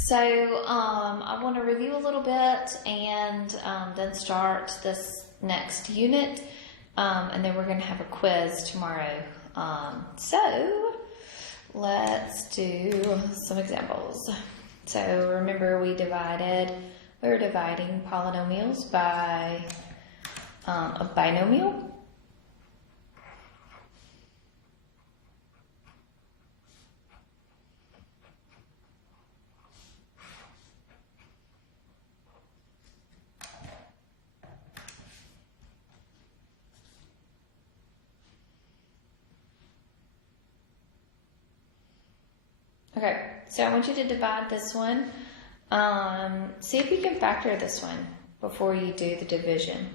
So I want to review a little bit and then start this next unit, and then we're going to have a quiz tomorrow. So let's do some examples. So remember we were dividing polynomials by a binomial. Okay, so I want you to divide this one. See if you can factor this one before you do the division.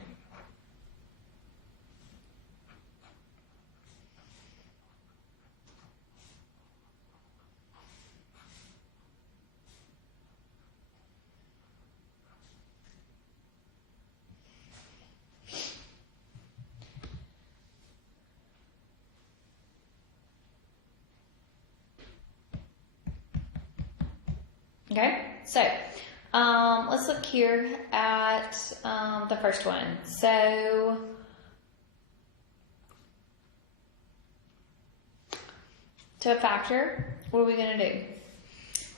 Okay, so let's look here at the first one. So to a factor, what are we going to do?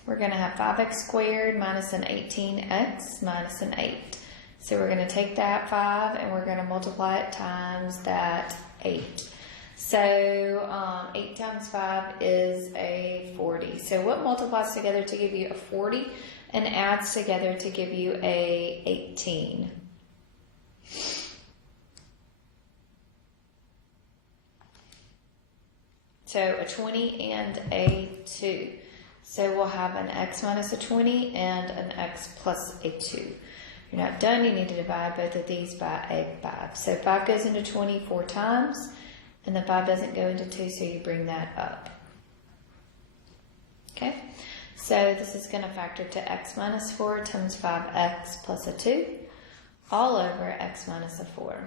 We're going to have 5x squared minus an 18x minus an 8. So we're going to take that 5 and we're going to multiply it times that 8. So 8 times 5 is a 40. So what multiplies together to give you a 40 and adds together to give you a 18? So a 20 and a 2. So we'll have an x minus a 20 and an x plus a 2. You're not done. You need to divide both of these by a 5. So 5 goes into 20 4 times. And the 5 doesn't go into 2, so you bring that up. Okay, so this is going to factor to x minus 4 times 5x plus a 2 all over x minus a 4.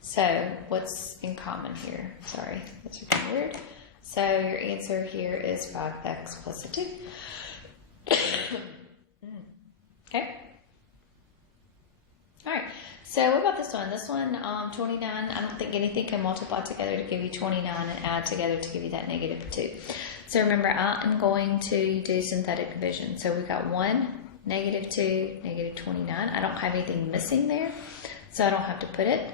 So what's in common here? Sorry, that's kind of weird. So your answer here is 5x plus a 2. Okay. All right. So what about this one? This one, 29, I don't think anything can multiply together to give you 29 and add together to give you that negative 2. So remember, I am going to do synthetic division. So we got 1, negative 2, negative 29. I don't have anything missing there, so I don't have to put it.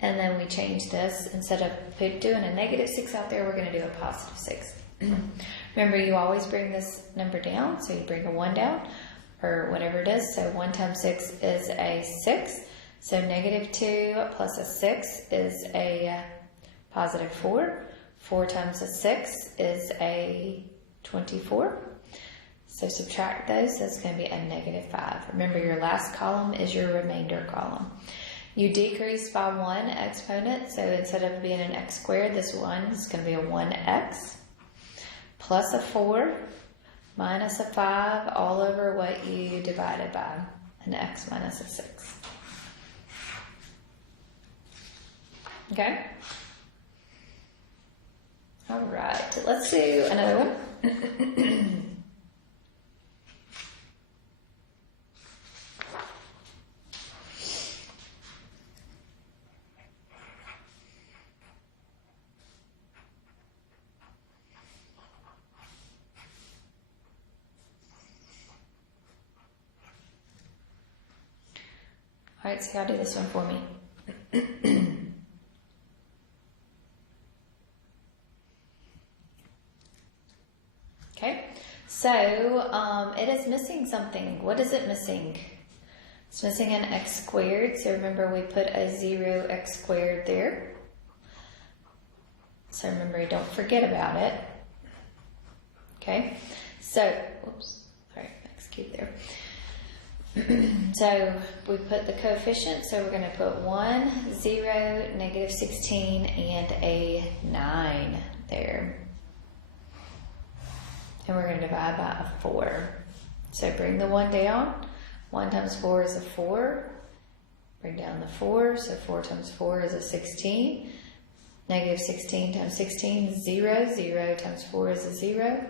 And then we change this. Instead of doing a negative 6 out there, we're going to do a positive 6. Remember, you always bring this number down. So you bring a 1 down, or whatever it is. So 1 times 6 is a 6. So negative 2 plus a 6 is a positive 4. 4 times a 6 is a 24. So subtract those, so it's going to be a negative 5. Remember, your last column is your remainder column. You decrease by 1 exponent, so instead of being an x squared, this 1 is going to be a 1x plus a 4 minus a 5 all over what you divided by an x minus a 6. Okay? All right, let's do another one. All right, so y'all do this one for me. Okay, so it is missing something. What is it missing? It's missing an x squared. So remember, we put a 0x squared there. So remember, don't forget about it. Okay, so, oops, sorry, x cubed there. So we put the coefficient, so we're going to put 1, 0, negative 16, and a 9 there. And we're going to divide by a 4. So bring the 1 down. 1 times 4 is a 4. Bring down the 4, so 4 times 4 is a 16. Negative 16 times 16 is 0. 0 times 4 is a 0.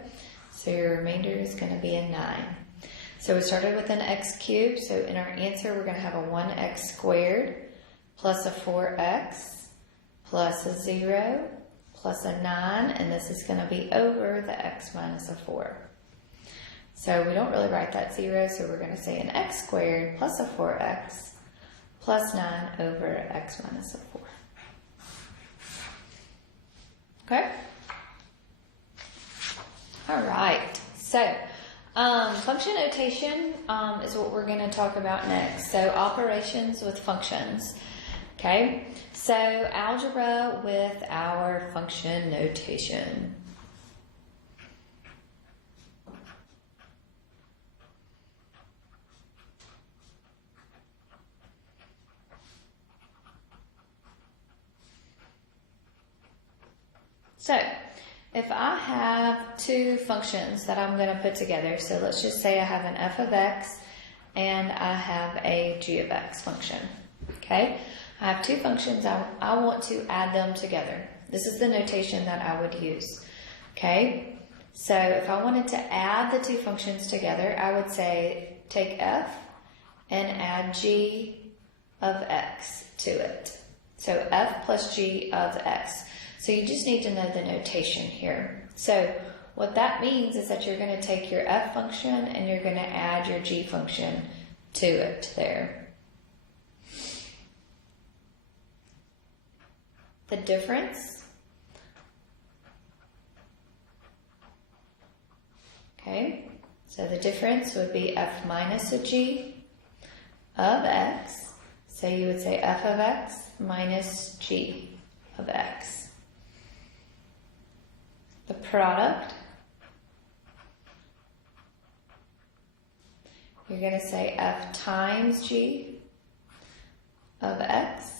So your remainder is going to be a 9. So we started with an x cubed. So in our answer, we're going to have a 1x squared plus a 4x plus a 0 plus a 9. And this is going to be over the x minus a 4. So we don't really write that 0. So we're going to say an x squared plus a 4x plus 9 over x minus a 4. Okay? All right. So function notation is what we're going to talk about next. So operations with functions. Okay? So algebra with our function notation. So, if I have two functions that I'm going to put together, so let's just say I have an f of x and I have a g of x function, okay? I have two functions, I want to add them together. This is the notation that I would use, okay? So, if I wanted to add the two functions together, I would say take f and add g of x to it. So, f plus g of x. So you just need to know the notation here. So what that means is that you're going to take your f function and you're going to add your g function to it there. The difference, okay, so the difference would be f minus a g of x. So you would say f of x minus g of x. The product, you're going to say f times g of x.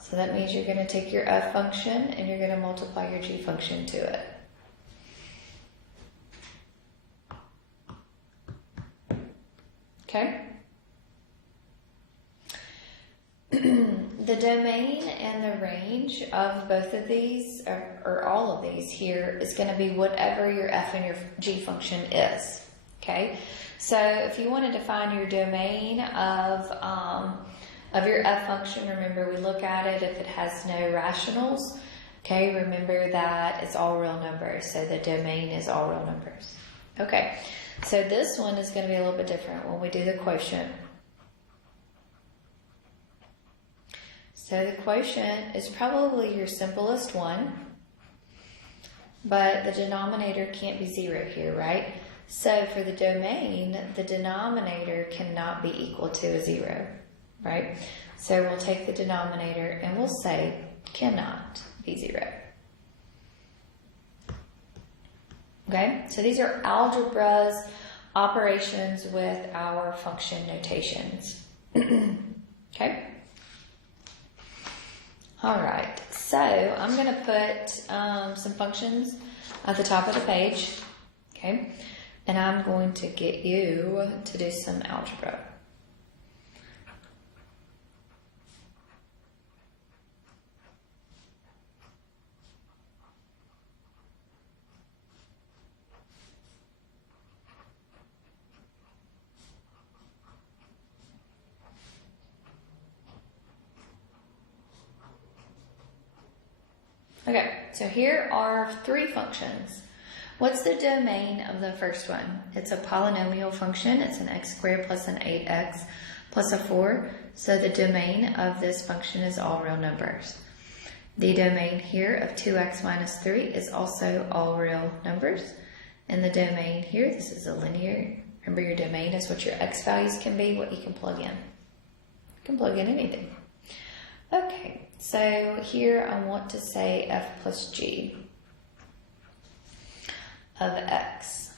So that means you're going to take your f function and you're going to multiply your g function to it. Okay? The domain and the range of both of these, or all of these here, is going to be whatever your f and your g function is. Okay, so if you wanted to find your domain of your f function, remember we look at it if it has no rationals. Okay, remember that it's all real numbers, so the domain is all real numbers. Okay, so this one is going to be a little bit different when we do the quotient. So the quotient is probably your simplest one, but the denominator can't be 0 here, right? So for the domain, the denominator cannot be equal to a 0, right? So we'll take the denominator and we'll say cannot be 0. Okay, so these are algebra's operations with our function notations. Okay. All right, so I'm going to put some functions at the top of the page, okay, and I'm going to get you to do some algebra. Okay, so here are 3 functions. What's the domain of the first one? It's a polynomial function. It's an x squared plus an 8x plus a 4. So the domain of this function is all real numbers. The domain here of 2x minus 3 is also all real numbers. And the domain here, this is a linear. Remember, your domain is what your x values can be, what you can plug in. You can plug in anything. Okay, so here I want to say f plus g of x.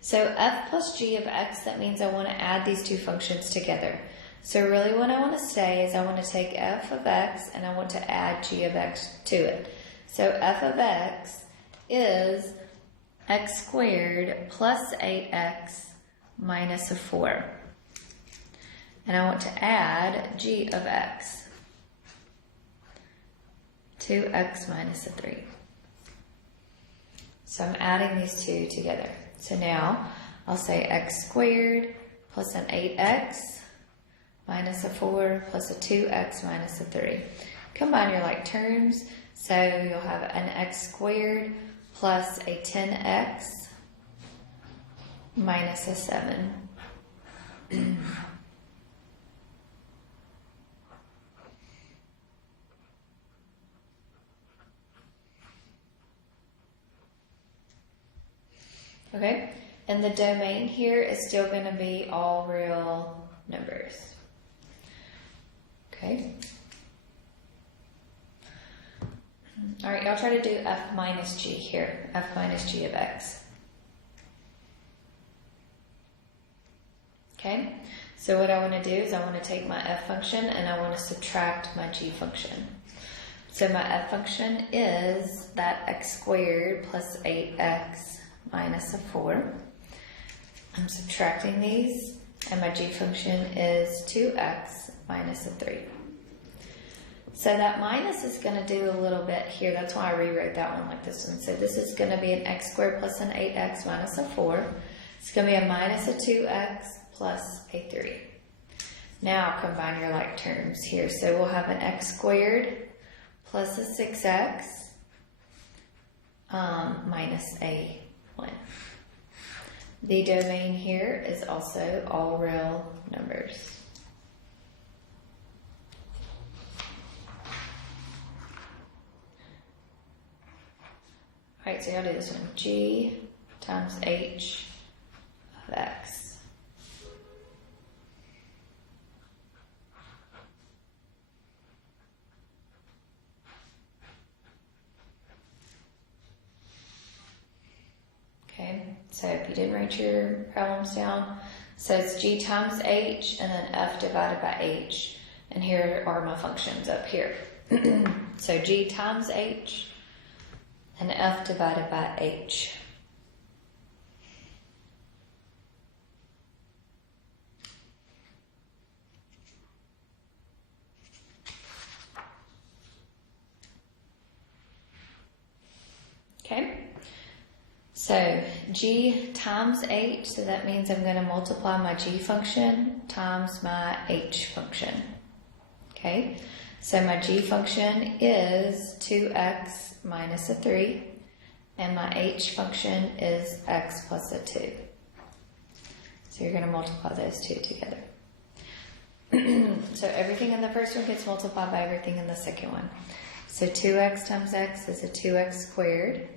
So f plus g of x, that means I want to add these two functions together. So really what I want to say is I want to take f of x and I want to add g of x to it. So f of x is x squared plus 8x minus a 4. And I want to add g of x to x minus a 3. So I'm adding these two together. So now I'll say x squared plus an 8x minus a 4 plus a 2x minus a 3. Combine your like terms. So you'll have an x squared plus a 10x minus a 7. Okay, and the domain here is still going to be all real numbers. Okay. All right, y'all try to do f minus g here, f minus g of x. Okay, so what I want to do is I want to take my f function and I want to subtract my g function. So my f function is that x squared plus 8x minus a 4. I'm subtracting these, and my g function is 2x minus a 3. So that minus is going to do a little bit here. That's why I rewrote that one like this one. So this is going to be an x squared plus an 8x minus a 4. It's going to be a minus a 2x plus a 3. Now combine your like terms here. So we'll have an x squared plus a 6x minus a 1. The domain here is also all real numbers. Alright, so y'all do this one. G times h of x. Okay, so if you didn't write your problems down, so it's g times h and then f divided by h. And here are my functions up here. So g times h and f divided by h. Okay, so g times h, so that means I'm going to multiply my g function times my h function. Okay, so my g function is 2x minus a 3, and my h function is x plus a 2. So you're going to multiply those two together. So everything in the first one gets multiplied by everything in the second one. So 2x times x is a 2x squared.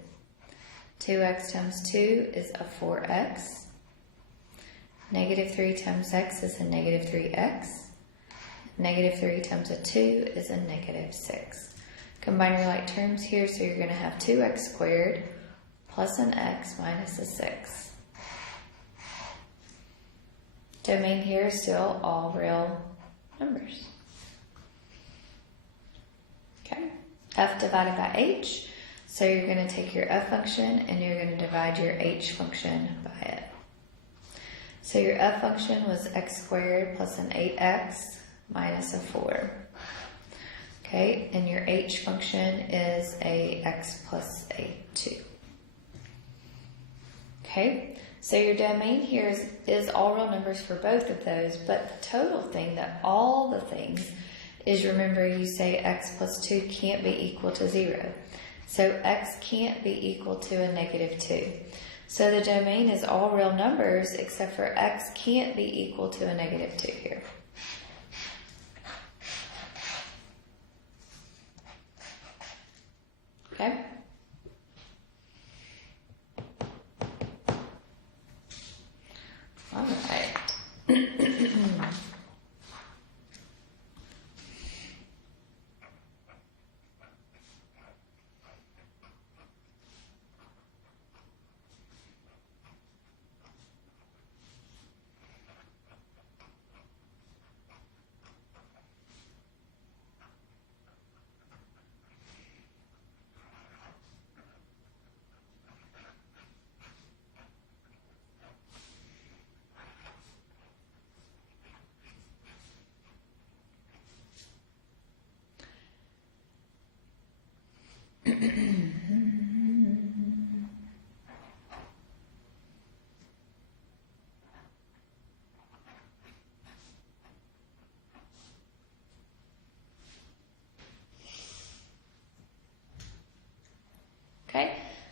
2x times 2 is a 4x. Negative 3 times x is a negative 3x. Negative 3 times a 2 is a negative 6. Combine your like terms here, so you're going to have 2x squared plus an x minus a 6. Domain here is still all real numbers. Okay, f divided by h. So you're going to take your f function and you're going to divide your h function by it. So your f function was x squared plus an 8x minus a 4. Okay, and your h function is a x plus a 2. Okay, so your domain here is all real numbers for both of those, but the total thing, that all the things, is remember you say x plus 2 can't be equal to 0. So x can't be equal to a negative 2. So the domain is all real numbers except for x can't be equal to a negative 2 here. Okay? All right.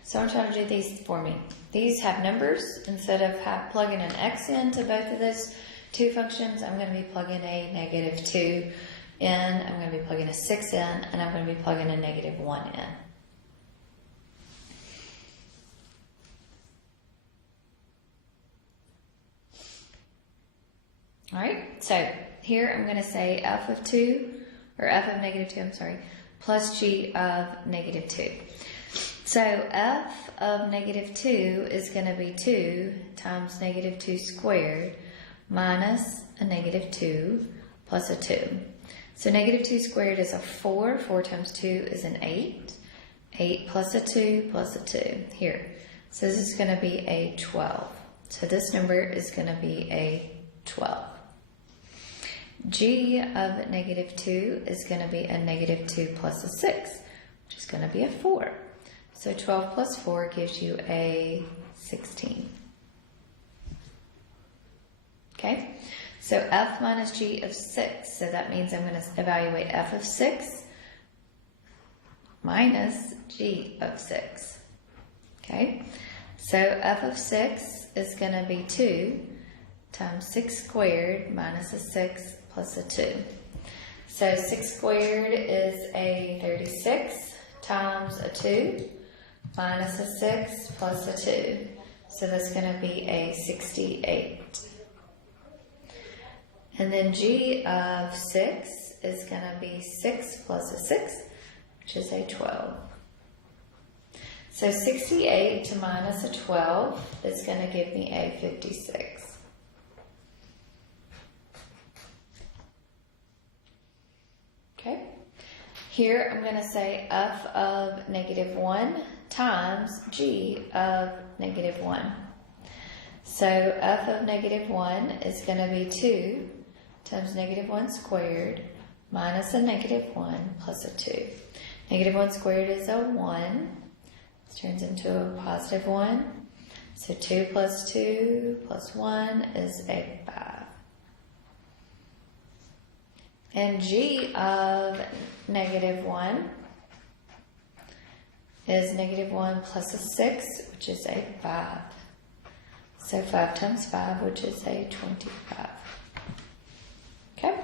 So I'm trying to do these for me. These have numbers. Instead of plugging an x into both of those two functions, I'm going to be plugging a -2 in, I'm going to be plugging a 6 in, and I'm going to be plugging a -1 in. Alright, so here I'm going to say f of -2, I'm sorry, plus g of -2. So f of -2 is going to be 2 times -2 squared minus a -2 plus a 2. So -2 squared is a 4. 4 times 2 is an 8. 8 plus a 2 plus a 2. Here. So this is going to be a 12. So this number is going to be a 12. G of -2 is going to be a -2 plus a 6, which is going to be a 4. So 12 plus 4 gives you a 16. Okay, so f minus g of 6. So that means I'm going to evaluate f of 6 minus g of 6. Okay, so f of 6 is going to be 2 times 6 squared minus a 6 plus a 2. So 6 squared is a 36 times a 2 minus a 6 plus a 2. So that's going to be a 68. And then g of 6 is going to be 6 plus a 6, which is a 12. So 68 to minus a 12 is going to give me a 56. Okay. Here I'm going to say f of -1 times g of -1. So f of -1 is going to be 2 times -1 squared minus a -1 plus a 2. -1 squared is a 1. This turns into a positive 1. So 2 plus 2 plus 1 is a 5. And g of -1 is -1 plus a 6, which is a 5. So 5 times 5, which is a 25. Okay?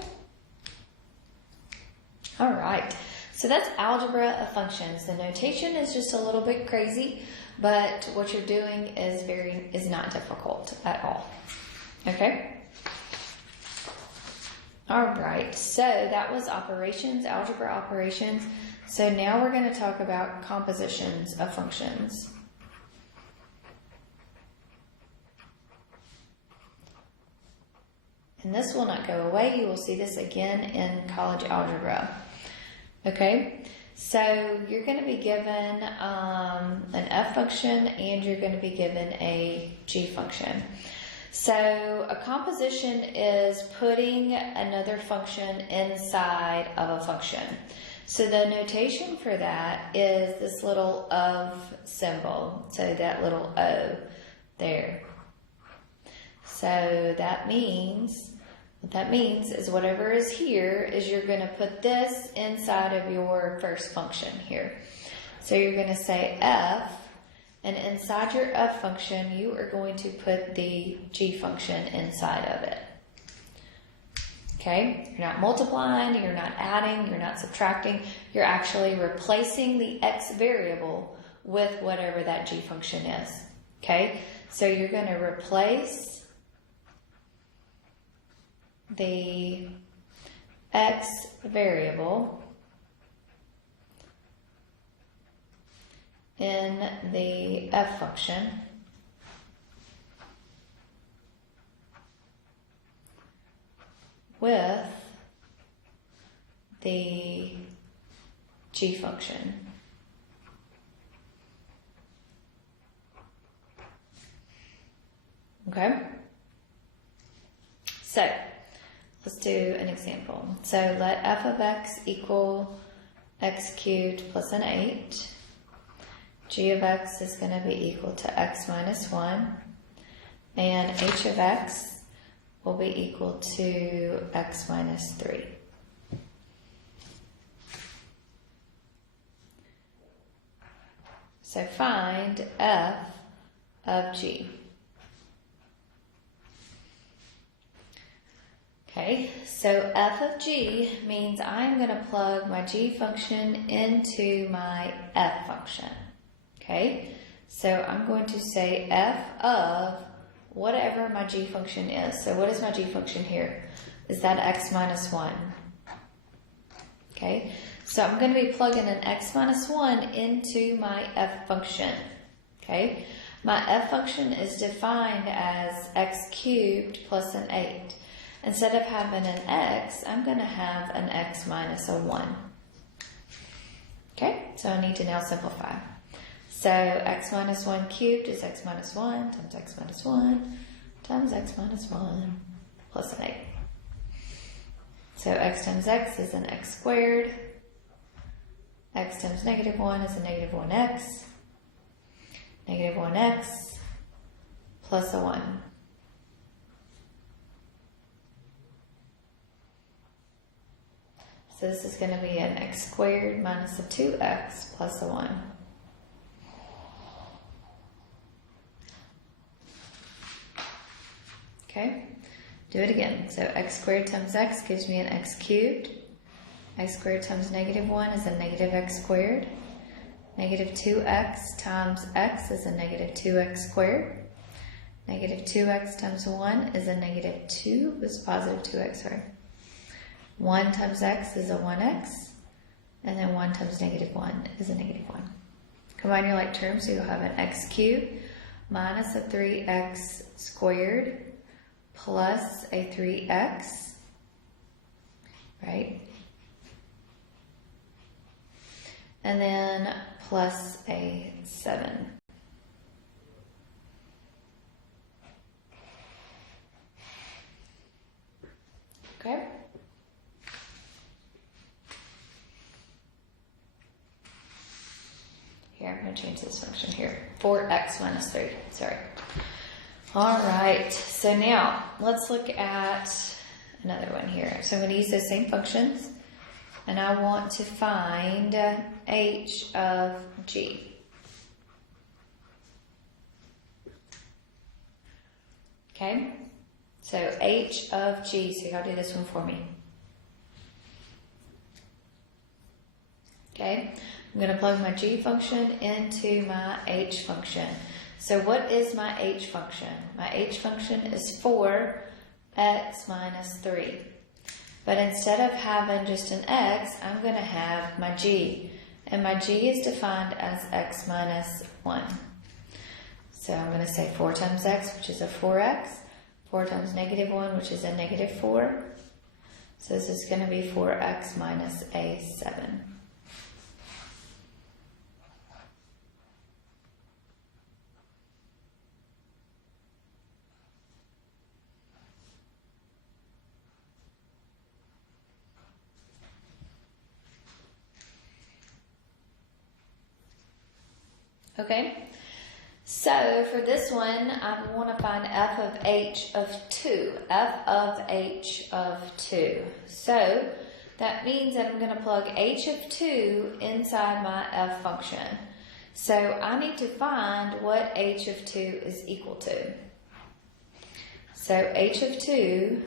All right. So that's algebra of functions. The notation is just a little bit crazy, but what you're doing is not difficult at all. Okay? All right. So that was operations, algebra operations. So now we're going to talk about compositions of functions. And this will not go away. You will see this again in college algebra. Okay, so you're going to be given an f function and you're going to be given a g function. So a composition is putting another function inside of a function. So the notation for that is this little of symbol. So that little O there. So that means, what that means is whatever is here is you're going to put this inside of your first function here. So you're going to say f, and inside your f function, you are going to put the g function inside of it. Okay? You're not multiplying, you're not adding, you're not subtracting. You're actually replacing the x variable with whatever that g function is. Okay? So you're going to replace the x variable in the f function with the g function. Okay? So, let's do an example. So let f of x equal x cubed plus an 8. G of x is going to be equal to x minus 1. And h of x will be equal to x minus 3. So find f of g. Okay, so f of g means I'm going to plug my g function into my f function. Okay, so I'm going to say f of whatever my g function is. So what is my g function here? Is that x minus 1? Okay, so I'm going to be plugging an x minus 1 into my f function. Okay, my f function is defined as x cubed plus an 8. Instead of having an x, I'm going to have an x minus a 1. Okay, so I need to now simplify. So x minus 1 cubed is x minus 1 times x minus 1 times x minus 1 plus an 8. So x times x is an x squared. X times negative 1 is a negative 1x. Negative 1x plus a 1. So this is going to be an x squared minus a 2x plus a 1. Okay, do it again. So x squared times x gives me an x cubed. X squared times negative 1 is a negative x squared. Negative 2x times x is a negative 2x squared. Negative 2x times 1 is a negative 2, it's positive 2x, sorry. 1 times x is a 1x, and then 1 times negative 1 is a negative 1. Combine your like terms, so you'll have an x cubed minus a 3x squared plus a 3x, right? And then plus a 7. Okay? Here, I'm going to change this function here. 4x minus 3, sorry. All right, so now let's look at another one here. So I'm going to use those same functions, and I want to find h of g. Okay, so h of g, so y'all do this one for me. Okay, I'm going to plug my g function into my h function. So what is my h function? My h function is 4x minus 3. But instead of having just an x, I'm going to have my g. And my g is defined as x minus 1. So I'm going to say 4 times x, which is a 4x. 4 times negative 1, which is a negative 4. So this is going to be 4x minus a 7. Okay, so for this one, I want to find f of h of 2. F of h of 2. So that means that I'm going to plug h of 2 inside my f function. So I need to find what h of 2 is equal to. So h of 2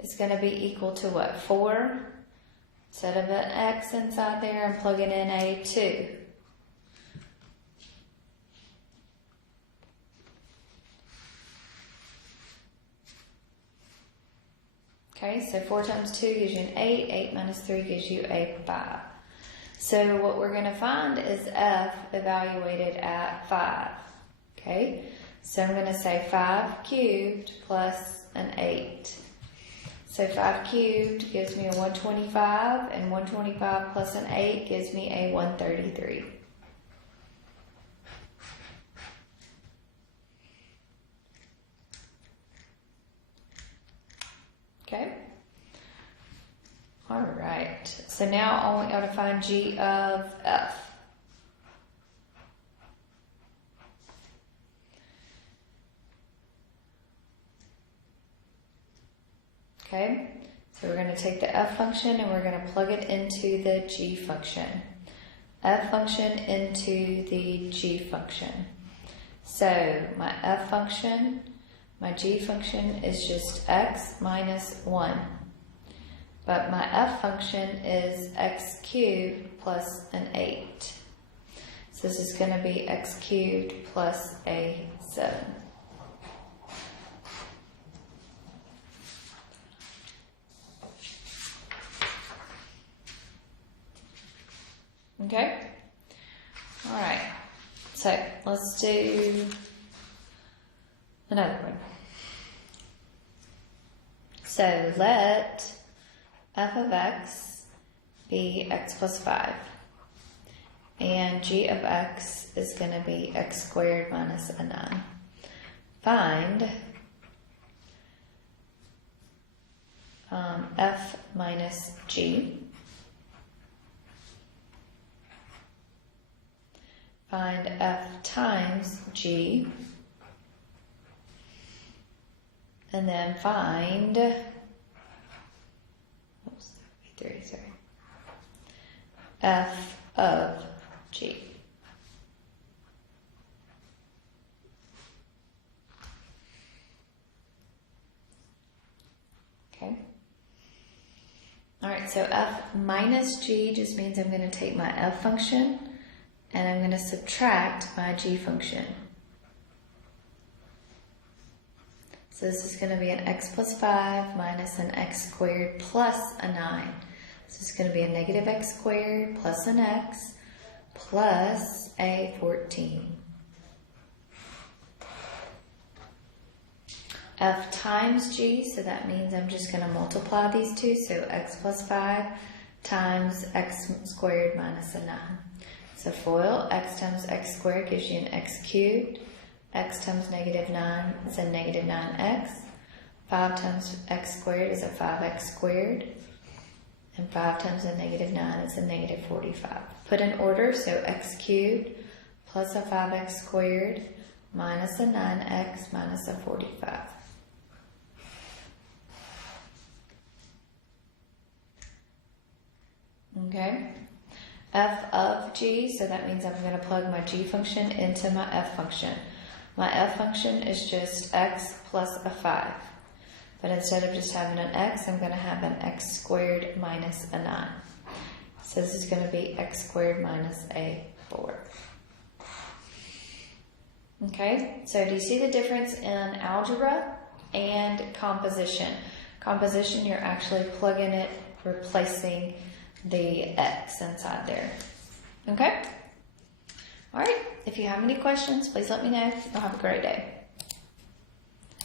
is going to be equal to what? 4. Instead of an x inside there, I'm plugging in a 2. Okay, so 4 times 2 gives you an 8. 8 minus 3 gives you a 5. So what we're going to find is f evaluated at 5. Okay, so I'm going to say 5 cubed plus an 8. So 5 cubed gives me a 125, and 125 plus an 8 gives me a 133. Okay. All right. So now I want y'all to find g of f. Okay. So we're going to take the f function and we're going to plug it into the g function. f function into the g function. So my f function, my g function is just x minus 1. But my f function is x cubed plus an 8. So this is going to be x cubed plus a 7. Okay? Alright. So let's do another one. So let f of x be x plus 5. And g of x is going to be x squared minus a 9. Find f minus g. Find f times g. And then find f of g. Okay. All right, so f minus g just means I'm going to take my f function and I'm going to subtract my g function. So this is going to be an x plus 5 minus an x squared plus a 9. So it's going to be a negative x squared plus an x plus a 14. F times g, so that means I'm just going to multiply these two. So x plus 5 times x squared minus a 9. So FOIL, x times x squared gives you an x cubed. X times negative 9 is a negative 9x. 5 times x squared is a 5x squared. And 5 times a negative 9 is a negative 45. Put in order, so x cubed plus a 5x squared minus a 9x minus a 45. Okay. F of g, so that means I'm going to plug my g function into my f function. My f function is just x plus a 5. But instead of just having an x, I'm going to have an x squared minus a 9. So this is going to be x squared minus a 4. Okay, so do you see the difference in algebra and composition? Composition, you're actually plugging it, replacing the x inside there. Okay? All right, if you have any questions, please let me know. I'll have a great day.